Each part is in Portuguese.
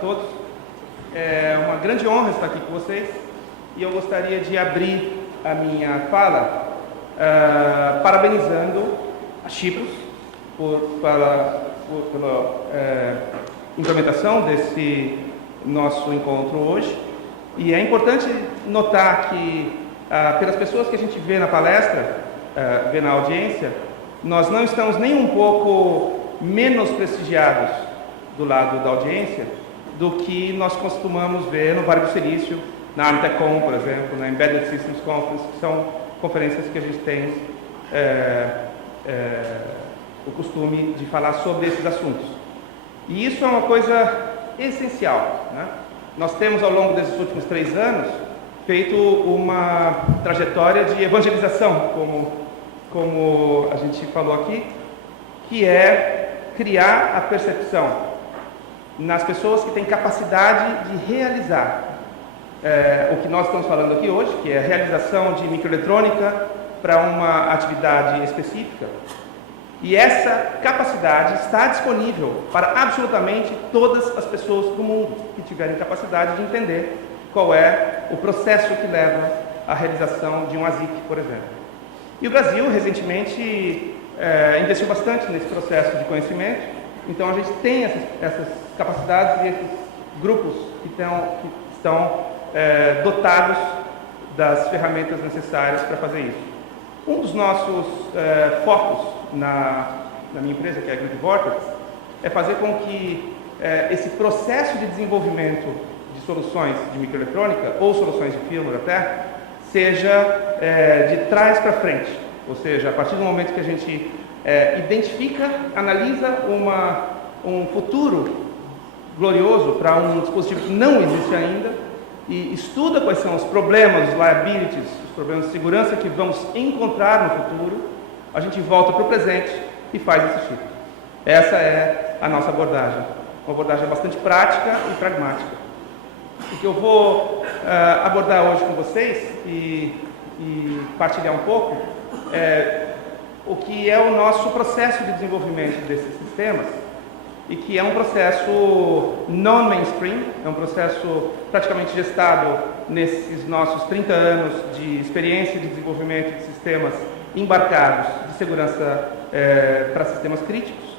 todos. É uma grande honra estar aqui com vocês e eu gostaria de abrir a minha fala parabenizando a Chipros pela implementação desse nosso encontro hoje. E é importante notar que, pelas pessoas que a gente vê na palestra, vê na audiência, nós não estamos nem um pouco menos prestigiados do lado da audiência do que nós costumamos ver no Vale do Silício, na Armtecon, por exemplo, na Embedded Systems Conference, que são conferências que a gente tem o costume de falar sobre esses assuntos. E isso é uma coisa essencial, né? Nós temos, ao longo desses últimos 3 anos, feito uma trajetória de evangelização, como a gente falou aqui, que é criar a percepção nas pessoas que têm capacidade de realizar o que nós estamos falando aqui hoje, que é a realização de microeletrônica para uma atividade específica. E essa capacidade está disponível para absolutamente todas as pessoas do mundo que tiverem capacidade de entender qual é o processo que leva à realização de um ASIC, por exemplo. E o Brasil, recentemente, investiu bastante nesse processo de conhecimento, então a gente tem essas capacidades e esses grupos que estão dotados das ferramentas necessárias para fazer isso. Um dos nossos focos na minha empresa, que é a Grid Vortex, é fazer com que esse processo de desenvolvimento de soluções de microeletrônica, ou soluções de firmware até, seja de trás para frente. Ou seja, a partir do momento que a gente identifica, analisa um futuro glorioso para um dispositivo que não existe ainda, e estuda quais são os problemas, os liabilities, os problemas de segurança que vamos encontrar no futuro, a gente volta para o presente e faz esse tipo. Essa é a nossa abordagem. Uma abordagem bastante prática e pragmática. O que eu vou abordar hoje com vocês e partilhar um pouco é o que é o nosso processo de desenvolvimento desses sistemas, e que é um processo non-mainstream, é um processo praticamente gestado nesses nossos 30 anos de experiência de desenvolvimento de sistemas embarcados de segurança para sistemas críticos,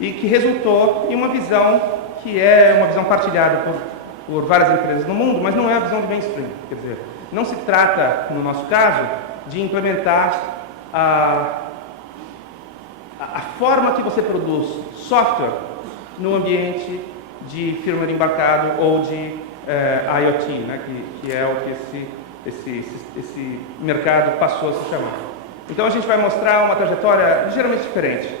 e que resultou em uma visão que é uma visão partilhada por várias empresas no mundo, mas não é a visão do mainstream. Quer dizer, não se trata, no nosso caso, de implementar a forma que você produz software no ambiente de firmware embarcado ou de IoT, né, que é o que esse mercado passou a se chamar. Então a gente vai mostrar uma trajetória ligeiramente diferente.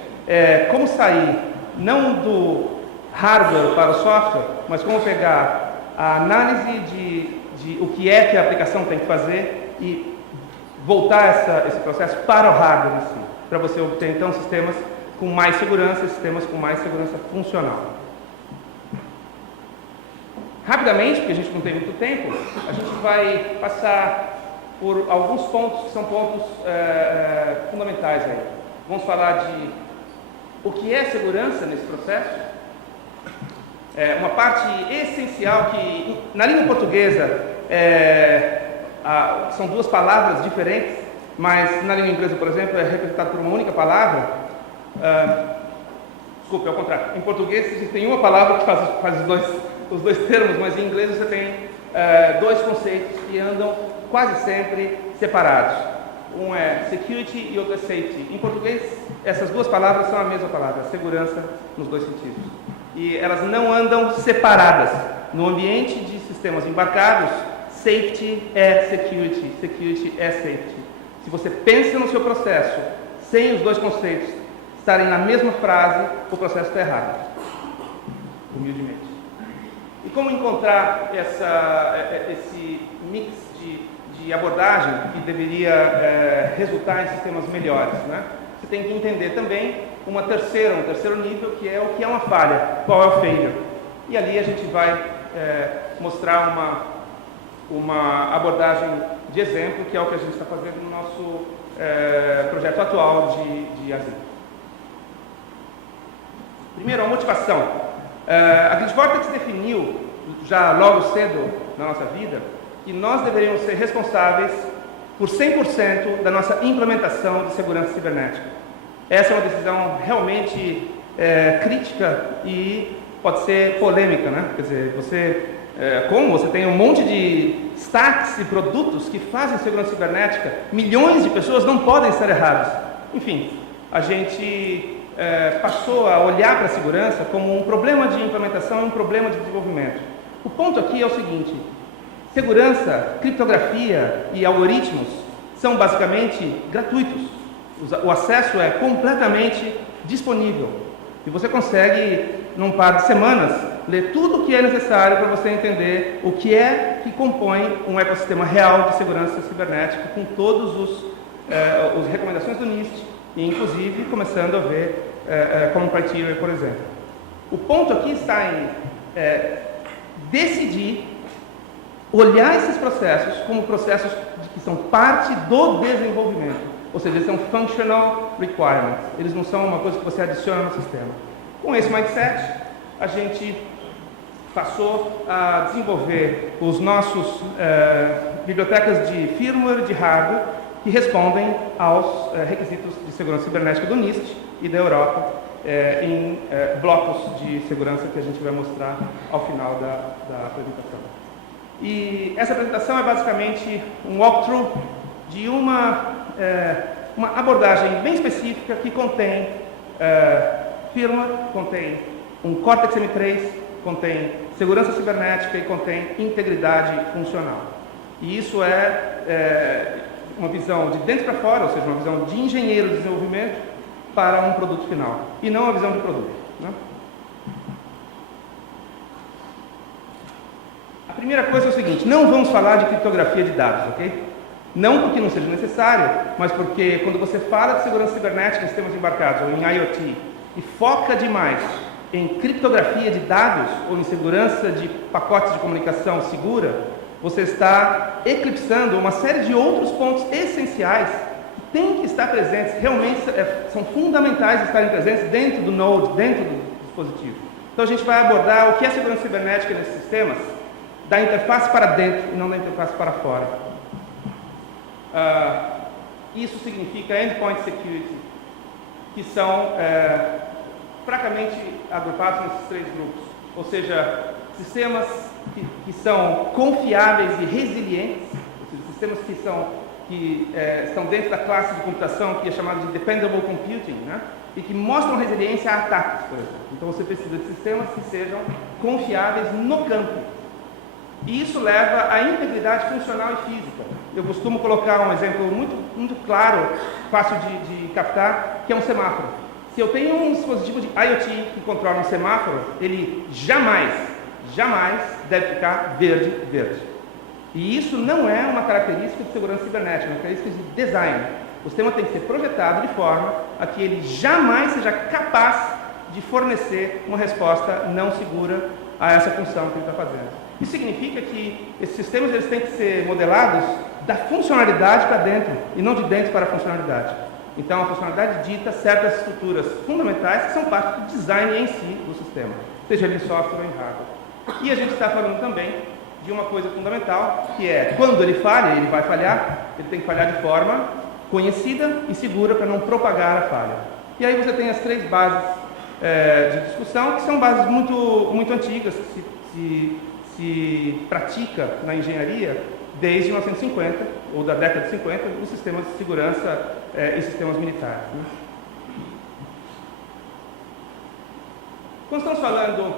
Como sair não do hardware para o software, mas como pegar a análise de o que é que a aplicação tem que fazer e voltar esse processo para o hardware em si, para você obter então sistemas com mais segurança, sistemas com mais segurança funcional. Rapidamente, porque a gente não tem muito tempo, a gente vai passar por alguns pontos que são pontos fundamentais aí. Vamos falar de o que é segurança nesse processo. Uma parte essencial que, na língua portuguesa, são 2 palavras diferentes, mas na língua inglesa, por exemplo, é representado por uma única palavra. Desculpe, é o contrário. Em português, a gente tem uma palavra que faz os dois termos, mas em inglês você tem 2 conceitos que andam quase sempre separados. Um é security e outro é safety. Em português, essas 2 palavras são a mesma palavra, segurança nos 2 sentidos. E elas não andam separadas. No ambiente de sistemas embarcados, safety é security, security é safety. Se você pensa no seu processo sem os 2 conceitos estarem na mesma frase, o processo está errado, humildemente. E como encontrar esse mix de abordagem que deveria resultar em sistemas melhores, né? Você tem que entender também um terceiro nível, que é uma falha, qual é o failure. E ali a gente vai mostrar uma abordagem de exemplo, que é o que a gente está fazendo no nosso projeto atual de ASIC. Primeiro, a motivação. A Glitchvortex definiu, já logo cedo na nossa vida, que nós deveríamos ser responsáveis por 100% da nossa implementação de segurança cibernética. Essa é uma decisão realmente crítica e pode ser polêmica, né? Quer dizer, como você tem um monte de stacks e produtos que fazem segurança cibernética, milhões de pessoas não podem estar errados. Enfim, a gente passou a olhar para a segurança como um problema de implementação e um problema de desenvolvimento. O ponto aqui é o seguinte: segurança, criptografia e algoritmos são basicamente gratuitos. O acesso é completamente disponível. E você consegue, num par de semanas, ler tudo o que é necessário para você entender o que é que compõe um ecossistema real de segurança cibernética, com todas as recomendações do NIST, e inclusive começando a ver Common Criteria, por exemplo. O ponto aqui está em decidir olhar esses processos como processos que são parte do desenvolvimento. Ou seja, eles são functional requirements. Eles não são uma coisa que você adiciona no sistema. Com esse mindset, a gente passou a desenvolver os nossos bibliotecas de firmware, de hardware, que respondem aos requisitos de segurança cibernética do NIST e da Europa, em blocos de segurança que a gente vai mostrar ao final da apresentação. E essa apresentação é basicamente um walkthrough de uma abordagem bem específica que contém firmware, contém um Cortex M3, contém segurança cibernética e contém integridade funcional. E isso é uma visão de dentro para fora, ou seja, uma visão de engenheiro de desenvolvimento para um produto final, e não uma visão de produto, né? A primeira coisa é o seguinte: não vamos falar de criptografia de dados, ok? Não porque não seja necessário, mas porque quando você fala de segurança cibernética em sistemas embarcados ou em IoT e foca demais em criptografia de dados ou em segurança de pacotes de comunicação segura, você está eclipsando uma série de outros pontos essenciais que têm que estar presentes, realmente são fundamentais estarem presentes dentro do Node, dentro do dispositivo. Então a gente vai abordar o que é segurança cibernética nesses sistemas, da interface para dentro e não da interface para fora. Isso significa Endpoint Security, que são fracamente agrupados nesses três grupos, ou seja, sistemas que são confiáveis e resilientes, ou seja, sistemas que estão dentro da classe de computação que é chamada de Dependable Computing, né? E que mostram resiliência a ataques, por exemplo. Então você precisa de sistemas que sejam confiáveis no campo. E isso leva à integridade funcional e física. Eu costumo colocar um exemplo muito claro, fácil de captar, que é um semáforo. Se eu tenho um dispositivo de IoT que controla um semáforo, ele jamais deve ficar verde. E isso não é uma característica de segurança cibernética, é uma característica de design. O sistema tem que ser projetado de forma a que ele jamais seja capaz de fornecer uma resposta não segura a essa função que ele está fazendo. Isso significa que esses sistemas eles têm que ser modelados da funcionalidade para dentro e não de dentro para a funcionalidade. Então, a funcionalidade dita certas estruturas fundamentais que são parte do design em si do sistema, seja ele em software ou em hardware. E a gente está falando também de uma coisa fundamental, que é, quando ele falha, ele vai falhar, ele tem que falhar de forma conhecida e segura para não propagar a falha. E aí você tem as três bases de discussão, que são bases muito antigas, que se pratica na engenharia desde 1950, ou da década de 50, nos sistemas de segurança e sistemas militares, né? Quando estamos falando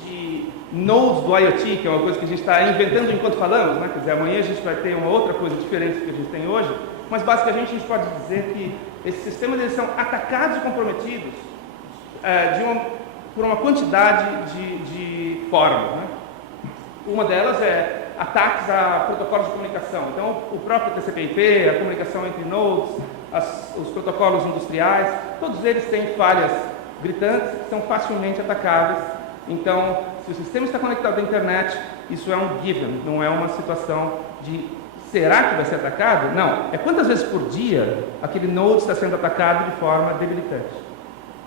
de nodes do IoT, que é uma coisa que a gente está inventando enquanto falamos, né? Quer dizer, amanhã a gente vai ter uma outra coisa diferente do que a gente tem hoje, mas basicamente a gente pode dizer que esses sistemas eles são atacados e comprometidos por uma quantidade de formas, né? Uma delas é ataques a protocolos de comunicação. Então, o próprio TCP/IP, a comunicação entre nodes, os protocolos industriais, todos eles têm falhas gritantes que são facilmente atacáveis. Então, se o sistema está conectado à internet, isso é um given, não é uma situação de será que vai ser atacado? Não, é quantas vezes por dia aquele node está sendo atacado de forma debilitante.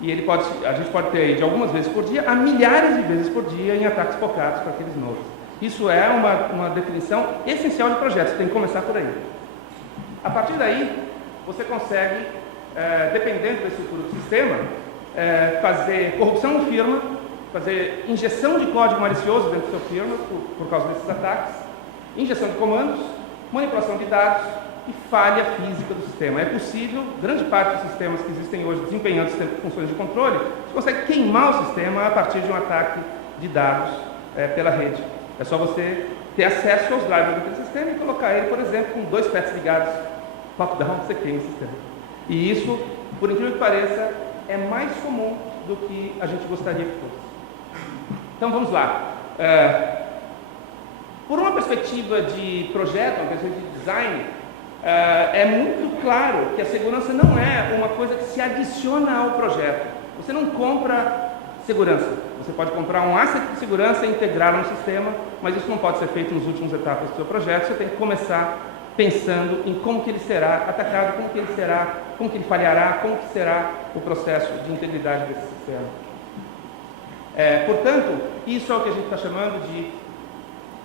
E a gente pode ter de algumas vezes por dia a milhares de vezes por dia em ataques focados para aqueles nodes. Isso é uma definição essencial de projetos, tem que começar por aí. A partir daí, você consegue, dependendo da estrutura do sistema, fazer corrupção no firma, fazer injeção de código malicioso dentro do seu firma por causa desses ataques, injeção de comandos, manipulação de dados e falha física do sistema. É possível, grande parte dos sistemas que existem hoje desempenhando funções de controle, você consegue queimar o sistema a partir de um ataque de dados pela rede. É só você ter acesso aos drivers daquele sistema e colocar ele, por exemplo, com 2 pets ligados, top-down, você queima o sistema. E isso, por incrível que pareça, é mais comum do que a gente gostaria que fosse. Então vamos lá. Por uma perspectiva de projeto, uma perspectiva de design, é muito claro que a segurança não é uma coisa que se adiciona ao projeto. Você não compra segurança. Você pode comprar um asset de segurança e integrá-lo no sistema, mas isso não pode ser feito nas últimas etapas do seu projeto. Você tem que começar pensando em como que ele será atacado, como que ele falhará, como que será o processo de integridade desse sistema. Portanto, isso é o que a gente está chamando de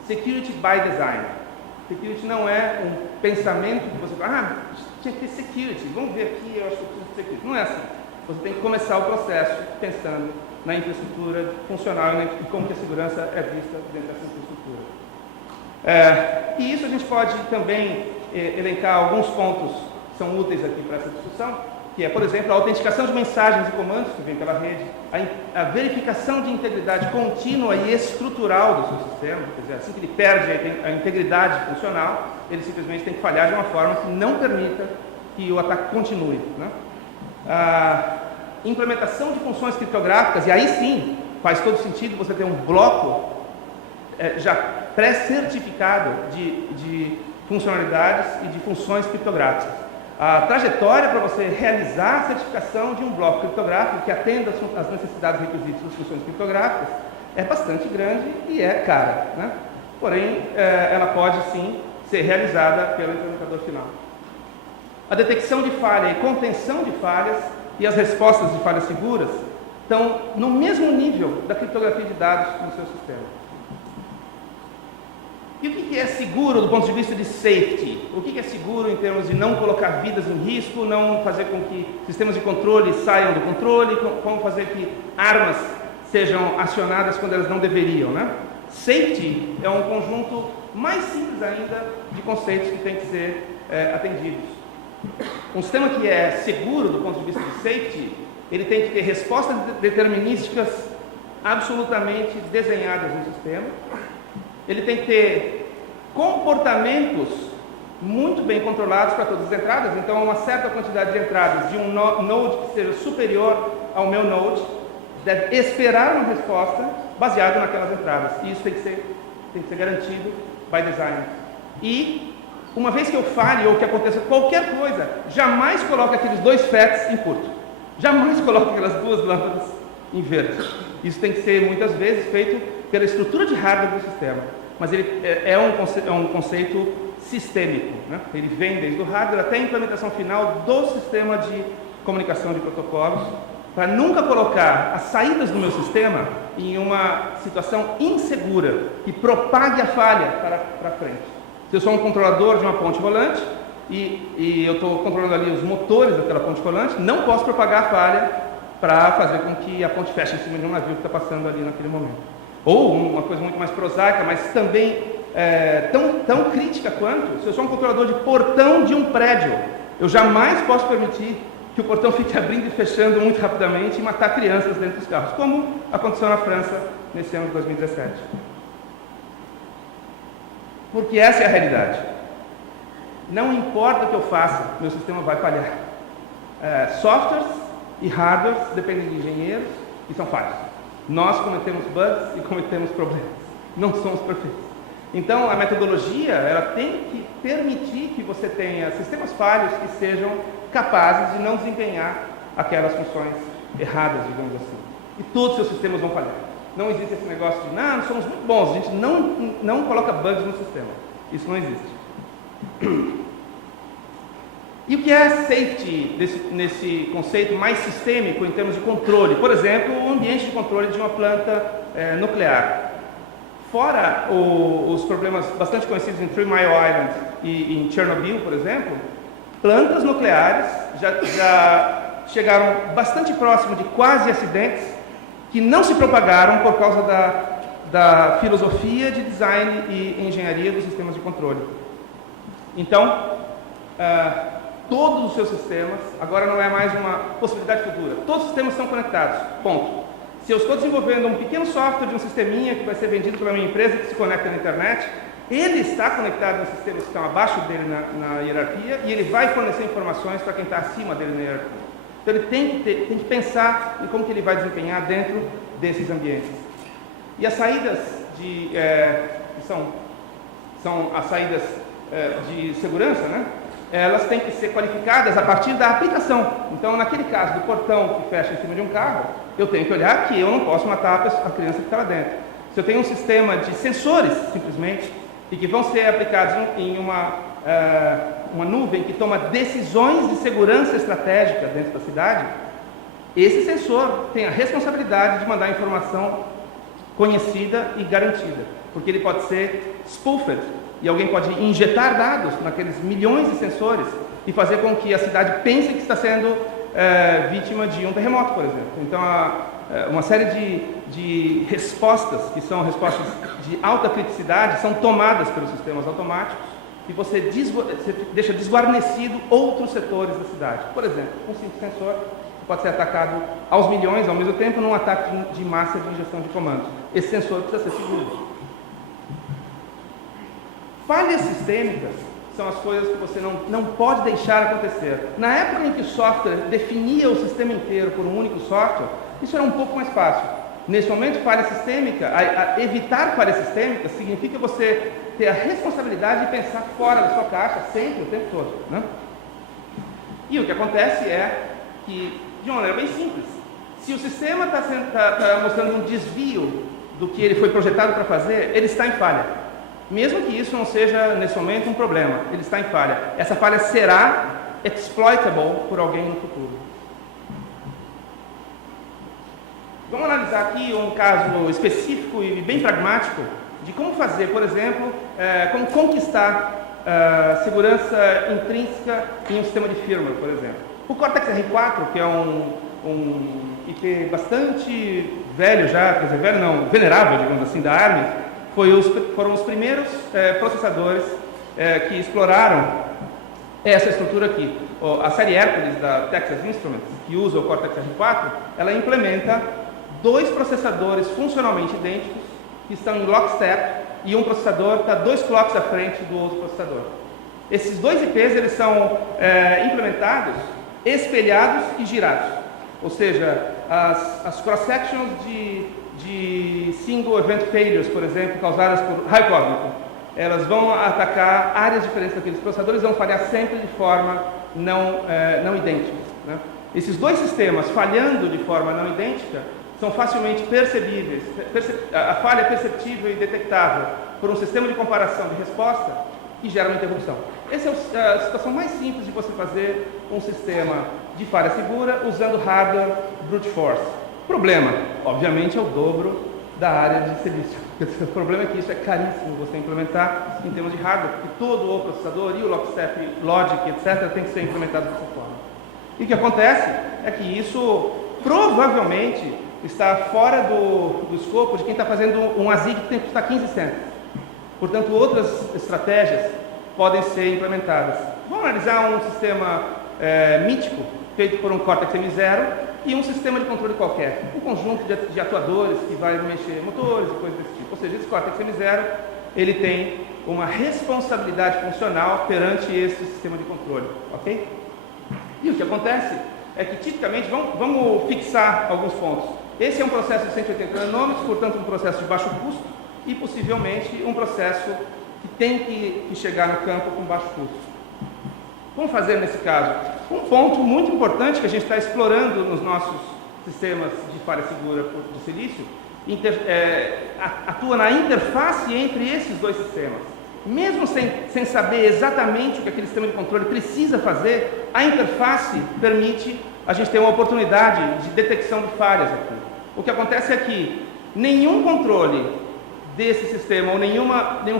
Security by Design. Security não é um pensamento que você fala, tinha que ter security, vamos ver aqui, eu acho que preciso de security. Não é assim. Você tem que começar o processo pensando na infraestrutura funcional e como que a segurança é vista dentro dessa infraestrutura. E isso a gente pode também elencar alguns pontos que são úteis aqui para essa discussão, que é, por exemplo, a autenticação de mensagens e comandos que vem pela rede, a verificação de integridade contínua e estrutural do seu sistema, quer dizer, assim que ele perde a integridade funcional, ele simplesmente tem que falhar de uma forma que não permita que o ataque continue, né? A implementação de funções criptográficas, e aí sim faz todo sentido você ter um bloco já pré-certificado de funcionalidades e de funções criptográficas. A trajetória para você realizar a certificação de um bloco criptográfico que atenda às necessidades e requisitos das funções criptográficas é bastante grande e é cara, né? Porém, ela pode sim ser realizada pelo implementador final. A detecção de falha e contenção de falhas e as respostas de falhas seguras estão no mesmo nível da criptografia de dados no seu sistema. E o que é seguro do ponto de vista de safety? O que é seguro em termos de não colocar vidas em risco, não fazer com que sistemas de controle saiam do controle, como fazer que armas sejam acionadas quando elas não deveriam, né? Safety é um conjunto mais simples ainda de conceitos que tem que ser atendidos. Um sistema que é seguro do ponto de vista de safety, ele tem que ter respostas determinísticas absolutamente desenhadas no sistema. Ele tem que ter comportamentos muito bem controlados para todas as entradas. Então, uma certa quantidade de entradas de um node que seja superior ao meu node deve esperar uma resposta baseada naquelas entradas. E isso tem que ser garantido by design. E uma vez que eu falhe ou que aconteça qualquer coisa, jamais coloque aqueles 2 FETs em curto. Jamais coloque aquelas 2 lâmpadas em verde. Isso tem que ser, muitas vezes, feito pela estrutura de hardware do sistema. Mas ele é um conceito sistêmico, né? Ele vem desde o hardware até a implementação final do sistema de comunicação de protocolos, para nunca colocar as saídas do meu sistema em uma situação insegura, que propague a falha para frente. Se eu sou um controlador de uma ponte rolante e eu estou controlando ali os motores daquela ponte rolante, não posso propagar a falha para fazer com que a ponte feche em cima de um navio que está passando ali naquele momento. Ou uma coisa muito mais prosaica, mas também tão crítica quanto, se eu sou um controlador de portão de um prédio, eu jamais posso permitir que o portão fique abrindo e fechando muito rapidamente e matar crianças dentro dos carros, como aconteceu na França nesse ano de 2017. Porque essa é a realidade. Não importa o que eu faça, meu sistema vai falhar. Softwares e hardwares dependem de engenheiros e são falhos. Nós cometemos bugs e cometemos problemas. Não somos perfeitos. Então, a metodologia ela tem que permitir que você tenha sistemas falhos que sejam capazes de não desempenhar aquelas funções erradas, digamos assim. E todos os seus sistemas vão falhar. Não existe esse negócio de, nós somos muito bons, a gente não coloca bugs no sistema. Isso não existe. E o que é safety nesse conceito mais sistêmico em termos de controle? Por exemplo, o ambiente de controle de uma planta nuclear. Fora os problemas bastante conhecidos em 3 Mile Island e em Chernobyl, por exemplo, plantas nucleares já chegaram bastante próximo de quase acidentes que não se propagaram por causa da filosofia de design e engenharia dos sistemas de controle. Então, todos os seus sistemas, agora não é mais uma possibilidade futura, todos os sistemas estão conectados, ponto. Se eu estou desenvolvendo um pequeno software de um sisteminha que vai ser vendido pela minha empresa que se conecta na internet, ele está conectado nos sistemas que estão abaixo dele na hierarquia e ele vai fornecer informações para quem está acima dele na hierarquia. Então ele tem que pensar em como que ele vai desempenhar dentro desses ambientes. E as saídas são as saídas de segurança, né? Elas têm que ser qualificadas a partir da aplicação. Então, naquele caso do portão que fecha em cima de um carro, eu tenho que olhar que eu não posso matar a criança que está lá dentro. Se eu tenho um sistema de sensores, simplesmente, e que vão ser aplicados em uma nuvem que toma decisões de segurança estratégica dentro da cidade, esse sensor tem a responsabilidade de mandar informação conhecida e garantida, porque ele pode ser spoofed, e alguém pode injetar dados naqueles milhões de sensores e fazer com que a cidade pense que está sendo vítima de um terremoto, por exemplo. Então, uma série de respostas, que são respostas de alta criticidade, são tomadas pelos sistemas automáticos e você deixa desguarnecido outros setores da cidade. Por exemplo, um simples sensor pode ser atacado aos milhões ao mesmo tempo num ataque de massa de injeção de comandos. Esse sensor precisa ser seguro. Falhas sistêmicas são as coisas que você não pode deixar acontecer. Na época em que o software definia o sistema inteiro por um único software, isso era um pouco mais fácil. Nesse momento, falha sistêmica, evitar falhas sistêmicas significa você ter a responsabilidade de pensar fora da sua caixa sempre, o tempo todo, né? E o que acontece é que, de uma maneira bem simples, se o sistema está mostrando um desvio do que ele foi projetado para fazer, ele está em falha. Mesmo que isso não seja, nesse momento, um problema, ele está em falha. Essa falha será exploitable por alguém no futuro. Vamos analisar aqui um caso específico e bem pragmático de como fazer, por exemplo, como conquistar segurança intrínseca em um sistema de firmware, por exemplo. O Cortex-R4, que é um IP bastante velho já, quer dizer, velho não, venerável, digamos assim, da ARM, foram os primeiros processadores que exploraram essa estrutura aqui. A série Hercules da Texas Instruments, que usa o Cortex-R4, ela implementa 2 processadores funcionalmente idênticos, que estão em lockstep, e um processador está 2 clocks à frente do outro processador. Esses 2 IPs eles são implementados, espelhados e girados. Ou seja, as cross-sections de single event failures, por exemplo, causadas por raio cósmico, elas vão atacar áreas diferentes daqueles processadores e vão falhar sempre de forma não idêntica, né? Esses 2 sistemas falhando de forma não idêntica são facilmente percebíveis, a falha é perceptível e detectável por um sistema de comparação de resposta e gera uma interrupção. Essa é a situação mais simples de você fazer um sistema de falha segura usando hardware brute force. Problema, obviamente, é o dobro da área de serviço. O problema é que isso é caríssimo você implementar em termos de hardware, porque todo o processador e o lockstep, logic, etc., tem que ser implementado dessa forma. E o que acontece é que isso provavelmente está fora do escopo de quem está fazendo um ASIC que tem que custar 15 cents. Portanto, outras estratégias podem ser implementadas. Vamos analisar um sistema mítico, feito por um Cortex-M0, e um sistema de controle qualquer, um conjunto de atuadores que vai mexer motores e coisas desse tipo. Ou seja, esse Cortex-M0, ele tem uma responsabilidade funcional perante esse sistema de controle, ok? E o que acontece é que, tipicamente, vamos fixar alguns pontos. Esse é um processo de 180 nanômetros, portanto, um processo de baixo custo e, possivelmente, um processo que tem que chegar no campo com baixo custo. Como fazer nesse caso? Um ponto muito importante que a gente está explorando nos nossos sistemas de falha segura de silício atua na interface entre esses 2 sistemas. mesmo sem saber exatamente o que aquele sistema de controle precisa fazer, a interface permite a gente ter uma oportunidade de detecção de falhas aqui. O que acontece é que nenhum controle desse sistema ou nenhum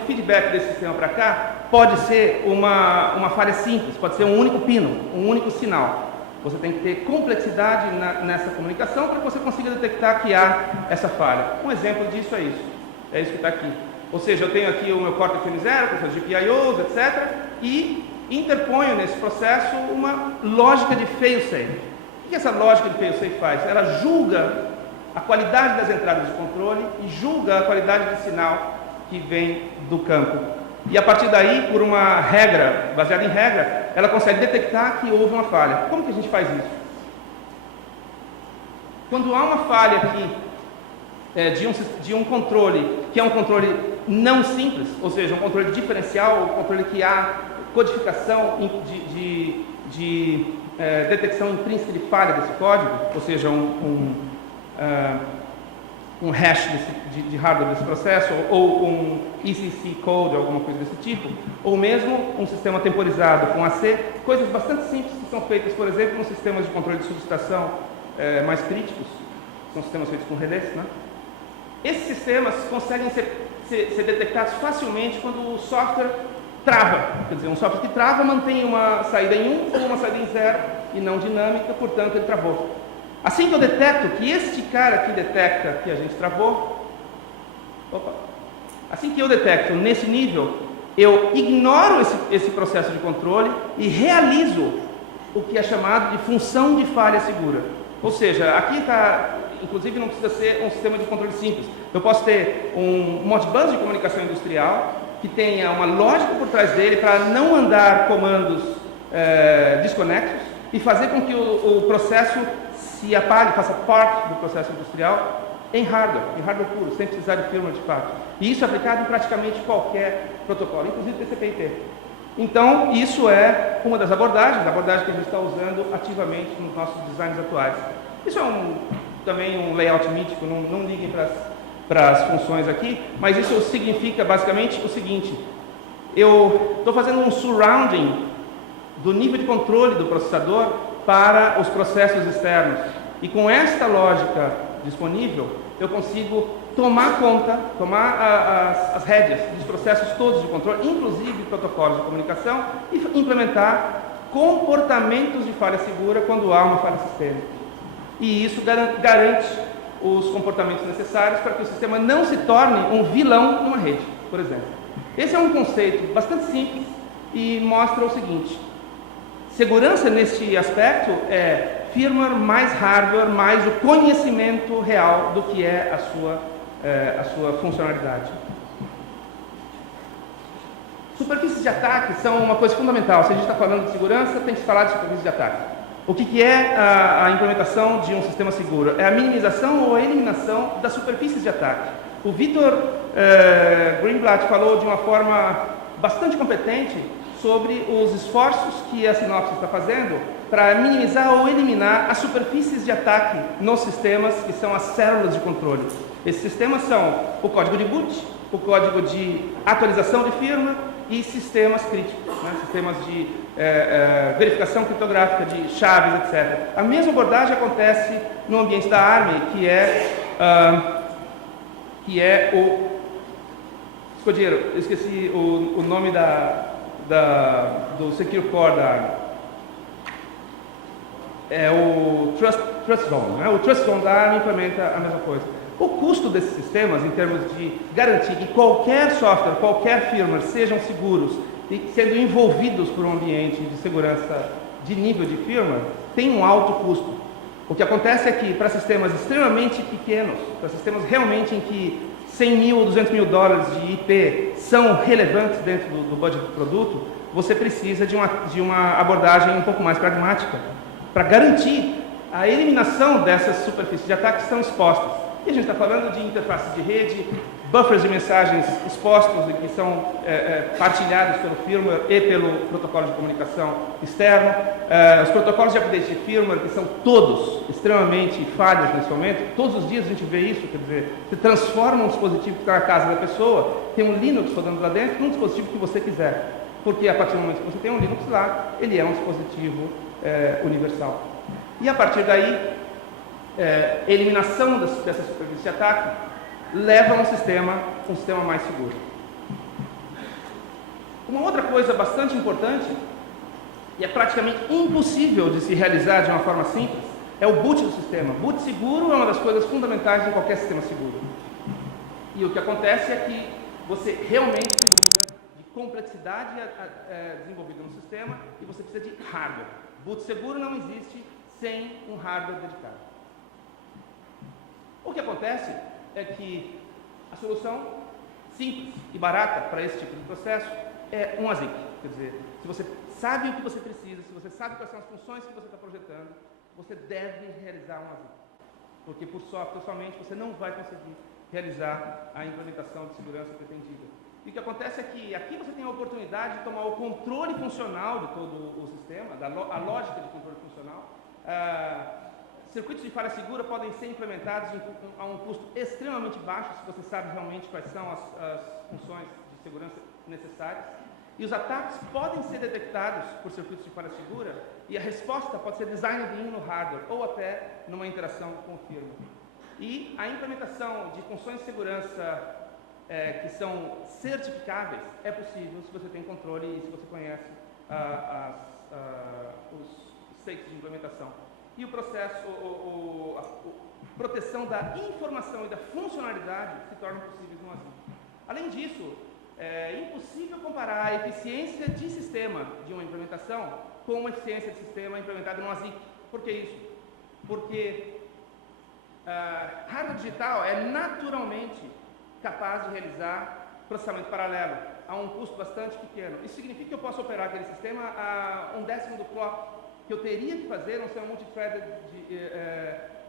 feedback desse sistema para cá pode ser uma falha simples, pode ser um único pino, um único sinal. Você tem que ter complexidade nessa comunicação para que você consiga detectar que há essa falha. Um exemplo disso é isso que está aqui. Ou seja, eu tenho aqui o meu Cortex M0, com seus GPIOs, etc., e interponho nesse processo uma lógica de fail-safe. O que essa lógica de fail-safe faz? Ela julga a qualidade das entradas de controle e julga a qualidade do sinal que vem do campo. E a partir daí, por uma regra, baseada em regra, ela consegue detectar que houve uma falha. Como que a gente faz isso? Quando há uma falha aqui de um controle, que é um controle não simples, ou seja, um controle diferencial, um controle que há codificação de detecção intrínseca de falha desse código, ou seja, um hash de hardware desse processo, ou um ECC code, alguma coisa desse tipo, ou mesmo um sistema temporizado com AC, coisas bastante simples que são feitas, por exemplo, nos sistemas de controle de subestação mais críticos, são sistemas feitos com relés, né? Esses sistemas conseguem ser detectados facilmente quando o software trava. Quer dizer, um software que trava mantém uma saída em 1 ou uma saída em 0 e não dinâmica, portanto ele travou. Assim que eu detecto que este cara aqui detecta que a gente travou, assim que eu detecto nesse nível, eu ignoro esse processo de controle e realizo o que é chamado de função de falha segura. Ou seja, aqui está, inclusive não precisa ser um sistema de controle simples. Eu posso ter um Modbus de comunicação industrial que tenha uma lógica por trás dele para não mandar comandos desconexos e fazer com que o processo se apague, faça parte do processo industrial em hardware puro, sem precisar de firmware de fato. E isso é aplicado em praticamente qualquer protocolo, inclusive TCP/IP. Então, isso é uma das abordagens que a gente está usando ativamente nos nossos designs atuais. Isso é também um layout mítico, não liguem para as funções aqui, mas isso significa basicamente o seguinte: eu estou fazendo um surrounding do nível de controle do processador para os processos externos. E com esta lógica disponível, eu consigo tomar as rédeas dos processos todos de controle, inclusive protocolos de comunicação, e implementar comportamentos de falha segura quando há uma falha sistêmica. E isso garante os comportamentos necessários para que o sistema não se torne um vilão numa rede, por exemplo. Esse é um conceito bastante simples e mostra o seguinte: segurança neste aspecto é firmware mais hardware mais o conhecimento real do que é a sua funcionalidade. Superfícies de ataque são uma coisa fundamental. Se a gente está falando de segurança, tem que se falar de superfícies de ataque. O que é a implementação de um sistema seguro? É a minimização ou a eliminação das superfícies de ataque. O Vitor Greenblatt falou de uma forma bastante competente sobre os esforços que a Synopsys está fazendo para minimizar ou eliminar as superfícies de ataque nos sistemas que são as células de controle. Esses sistemas são o código de boot, o código de atualização de firmware e sistemas críticos, né? Sistemas de verificação criptográfica de chaves, etc. A mesma abordagem acontece no ambiente da Army, que é o... Escudero, eu esqueci o nome do Secure Core da Army. É o Trust Zone, né? O Trust Zone da Army implementa a mesma coisa. O custo desses sistemas, em termos de garantir que qualquer software, qualquer firmware sejam seguros e sendo envolvidos por um ambiente de segurança de nível de firmware, tem um alto custo. O que acontece é que, para sistemas extremamente pequenos, para sistemas realmente em que 100 mil ou 200 mil dólares de IP são relevantes dentro do budget do produto, você precisa de uma abordagem um pouco mais pragmática para garantir a eliminação dessas superfícies de ataque que estão expostas. E a gente está falando de interfaces de rede, buffers de mensagens expostos e que são partilhados pelo firmware e pelo protocolo de comunicação externo, os protocolos de update de firmware, que são todos extremamente falhos nesse momento. Todos os dias a gente vê isso, quer dizer, você transforma um dispositivo que está na casa da pessoa, tem um Linux rodando lá dentro, num dispositivo que você quiser. Porque a partir do momento que você tem um Linux lá, ele é um dispositivo universal. E a partir daí, eliminação dessa superfície de ataque leva a um sistema mais seguro. Uma outra coisa bastante importante, e é praticamente impossível de se realizar de uma forma simples, é o boot do sistema. Boot seguro é uma das coisas fundamentais de qualquer sistema seguro. E o que acontece é que você realmente se dúvida de complexidade desenvolvida no sistema e você precisa de hardware. Boot seguro não existe sem um hardware dedicado. O que acontece é que a solução simples e barata para esse tipo de processo é um ASIC. Quer dizer, se você sabe o que você precisa, se você sabe quais são as funções que você está projetando, você deve realizar um ASIC. Porque por software somente você não vai conseguir realizar a implementação de segurança pretendida. E o que acontece é que aqui você tem a oportunidade de tomar o controle funcional de todo o sistema, a lógica de controle funcional. Circuitos de falha segura podem ser implementados a um custo extremamente baixo, se você sabe realmente quais são as funções de segurança necessárias. E os ataques podem ser detectados por circuitos de falha segura e a resposta pode ser designed in no hardware ou até numa interação com o firmware. E a implementação de funções de segurança que são certificáveis é possível se você tem controle e se você conhece os states de implementação. E o processo, a proteção da informação e da funcionalidade se torna possível no ASIC. Além disso, é impossível comparar a eficiência de sistema de uma implementação com uma eficiência de sistema implementada no ASIC. Por que isso? Porque hardware digital é naturalmente capaz de realizar processamento paralelo a um custo bastante pequeno. Isso significa que eu posso operar aquele sistema a 1/10 do clock que eu teria que fazer não ser um multithreaded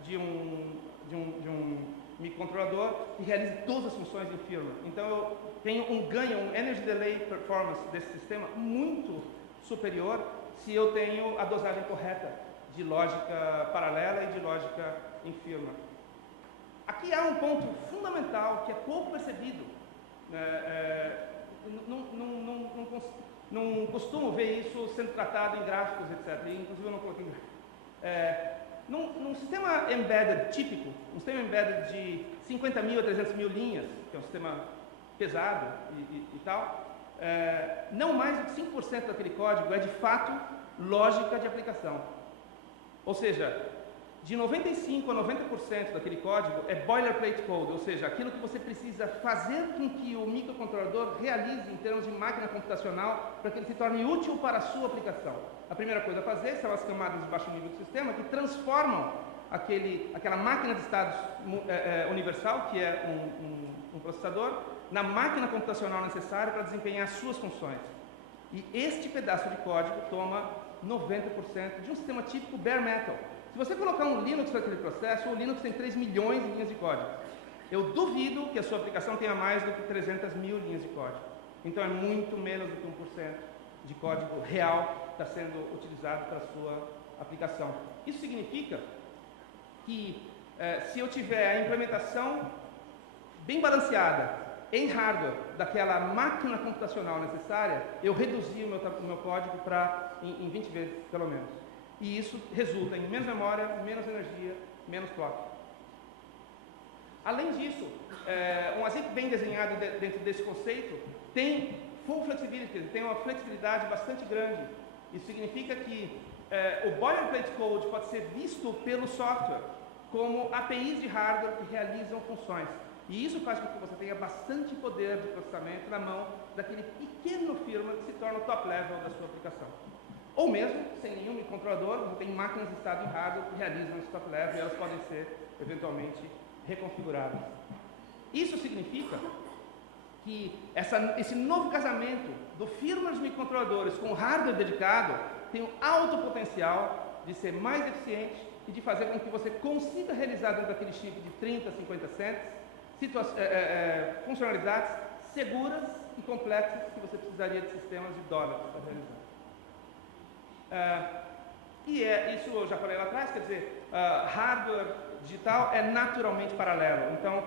de um microcontrolador que realize todas as funções em firmware. Então eu tenho um ganho, um energy delay performance desse sistema muito superior se eu tenho a dosagem correta de lógica paralela e de lógica em firmware. Aqui há um ponto fundamental que é pouco percebido. Não costumo ver isso sendo tratado em gráficos, etc. E, inclusive eu não coloquei em gráficos. Num sistema embedded típico, um sistema embedded de 50.000 a 300.000 linhas, que é um sistema pesado e tal, não mais do que 5% daquele código é de fato lógica de aplicação. Ou seja, de 95% a 90% daquele código é boilerplate code, ou seja, aquilo que você precisa fazer com que o microcontrolador realize em termos de máquina computacional para que ele se torne útil para a sua aplicação. A primeira coisa a fazer são as camadas de baixo nível do sistema que transformam aquela máquina de estados universal, que é um processador, na máquina computacional necessária para desempenhar as suas funções. E este pedaço de código toma 90% de um sistema típico bare metal. Se você colocar um Linux naquele processo, o Linux tem 3 milhões de linhas de código. Eu duvido que a sua aplicação tenha mais do que 300.000 linhas de código. Então é muito menos do que 1% de código real que está sendo utilizado para a sua aplicação. Isso significa que se eu tiver a implementação bem balanceada em hardware daquela máquina computacional necessária, eu reduzi o meu código em 20 vezes, pelo menos. E isso resulta em menos memória, menos energia, menos clock. Além disso, um ASIC bem desenhado dentro desse conceito tem full flexibility, tem uma flexibilidade bastante grande. Isso significa que o boilerplate code pode ser visto pelo software como APIs de hardware que realizam funções. E isso faz com que você tenha bastante poder de processamento na mão daquele pequeno firmware que se torna o top level da sua aplicação. Ou mesmo, sem nenhum microcontrolador, você tem máquinas de estado em hardware que realizam esse top level e elas podem ser, eventualmente, reconfiguradas. Isso significa que esse novo casamento do firmware de microcontroladores com o hardware dedicado tem um alto potencial de ser mais eficiente, e de fazer com que você consiga realizar dentro daquele chip de 30, 50 cents, funcionalidades seguras e complexas que você precisaria de sistemas de dólares para realizar. Isso eu já falei lá atrás, quer dizer, hardware digital é naturalmente paralelo. Então,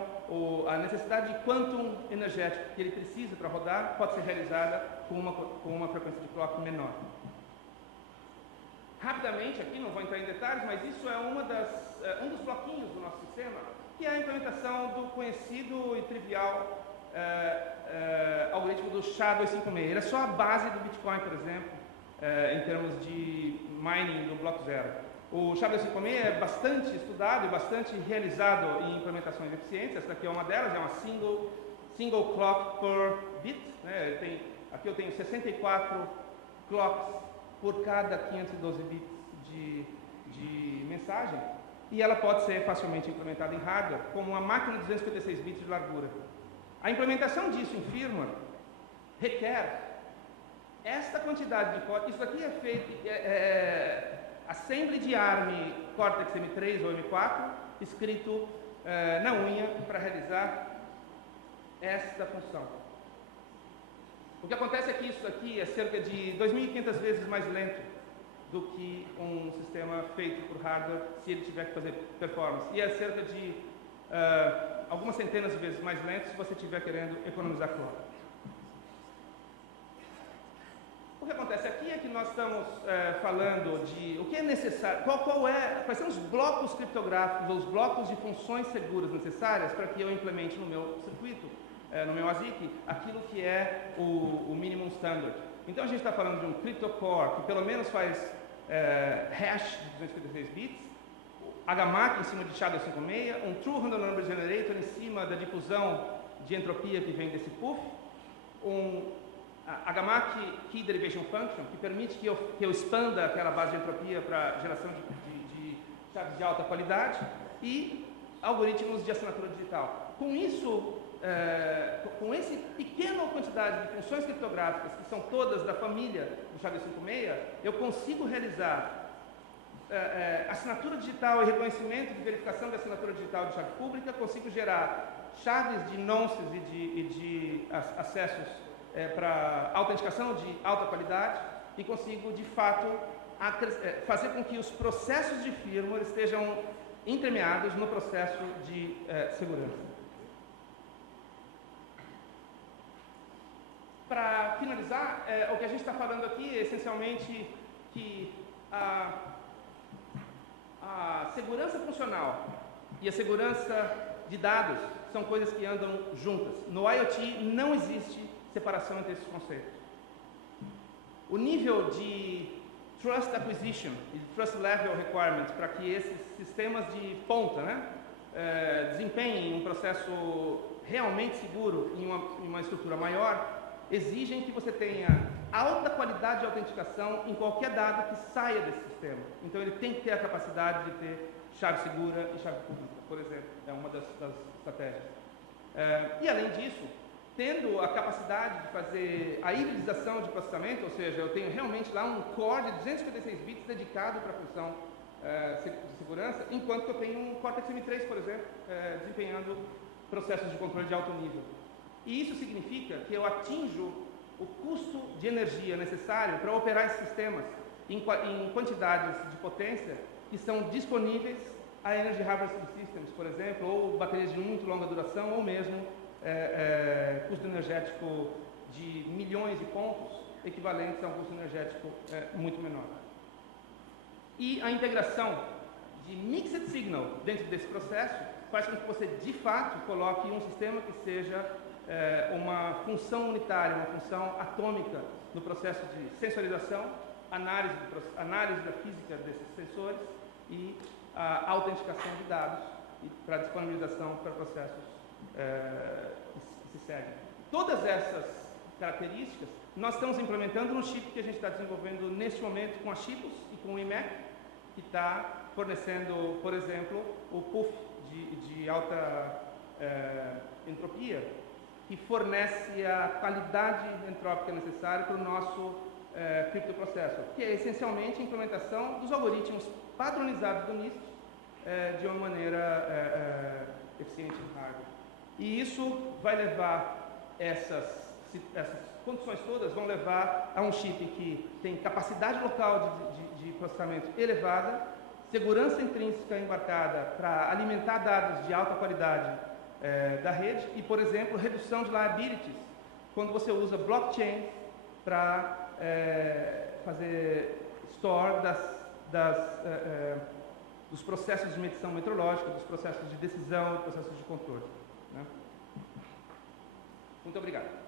a necessidade de quantum energético que ele precisa para rodar pode ser realizada com uma frequência de clock menor. Rapidamente, aqui não vou entrar em detalhes, mas isso é um dos bloquinhos do nosso sistema, que é a implementação do conhecido e trivial algoritmo do SHA-256. Ele é só a base do Bitcoin, por exemplo, em termos de mining do bloco zero. O SHA-256 é bastante estudado e bastante realizado em implementações eficientes. Essa daqui é uma delas, é uma single clock per bit. Né? Aqui eu tenho 64 clocks por cada 512 bits de mensagem, e ela pode ser facilmente implementada em hardware como uma máquina de 256 bits de largura. A implementação disso em firmware requer esta quantidade de código. Isso aqui é feito assembly de ARM Cortex M3 ou M4 escrito na unha para realizar esta função. O que acontece é que isso aqui é cerca de 2.500 vezes mais lento do que um sistema feito por hardware se ele tiver que fazer performance. E é cerca de algumas centenas de vezes mais lento se você estiver querendo economizar clock. O que acontece aqui é que nós estamos falando de o que é necessário, quais são os blocos criptográficos, os blocos de funções seguras necessárias para que eu implemente no meu circuito, no meu ASIC, aquilo que é o minimum standard. Então a gente está falando de um CryptoCore que pelo menos faz hash de 256 bits, HMAC em cima de SHA-256, um True Random Number Generator em cima da difusão de entropia que vem desse puff, um HMAC Key Derivation Function, que permite que eu expanda aquela base de entropia para geração de chaves de alta qualidade, e algoritmos de assinatura digital. Com isso, com essa pequena quantidade de funções criptográficas, que são todas da família do SHA-256, eu consigo realizar assinatura digital e reconhecimento de verificação da assinatura digital de chave pública, consigo gerar chaves de nonces e de acessos para autenticação de alta qualidade, e consigo, de fato, fazer com que os processos de firmware estejam entremeados no processo de segurança. Para finalizar, o que a gente está falando aqui é essencialmente que a segurança funcional e a segurança de dados são coisas que andam juntas. No IoT não existe separação entre esses conceitos. O nível de Trust Acquisition e Trust Level Requirements para que esses sistemas de ponta, desempenhem um processo realmente seguro em uma estrutura maior, exigem que você tenha alta qualidade de autenticação em qualquer dado que saia desse sistema. Então ele tem que ter a capacidade de ter chave segura e chave pública, por exemplo. É uma das estratégias. E além disso, tendo a capacidade de fazer a hibridização de processamento, ou seja, eu tenho realmente lá um core de 256 bits dedicado para a função de segurança, enquanto que eu tenho um Cortex M3, por exemplo, desempenhando processos de controle de alto nível. E isso significa que eu atinjo o custo de energia necessário para operar esses sistemas em quantidades de potência que são disponíveis a Energy Harvesting Systems, por exemplo, ou baterias de muito longa duração, ou mesmo custo energético de milhões de pontos, equivalentes a um custo energético muito menor. E a integração de Mixed Signal dentro desse processo faz com que você, de fato, coloque um sistema que seja uma função unitária, uma função atômica no processo de sensorização, análise da física desses sensores e a autenticação de dados para disponibilização para processos que se seguem. Todas essas características nós estamos implementando no chip que a gente está desenvolvendo neste momento com a Chipos e com o IMEC, que está fornecendo, por exemplo, o puff de alta entropia, que fornece a qualidade entrópica necessária para o nosso criptoprocesso, que é essencialmente a implementação dos algoritmos padronizados do NIST de uma maneira eficiente no hardware. E isso vai levar essas condições todas vão levar a um chip que tem capacidade local de processamento elevada, segurança intrínseca embarcada para alimentar dados de alta qualidade da rede e, por exemplo, redução de liabilities, quando você usa blockchain para fazer store dos processos de medição meteorológica, dos processos de decisão, dos processos de controle. Né? Muito obrigado.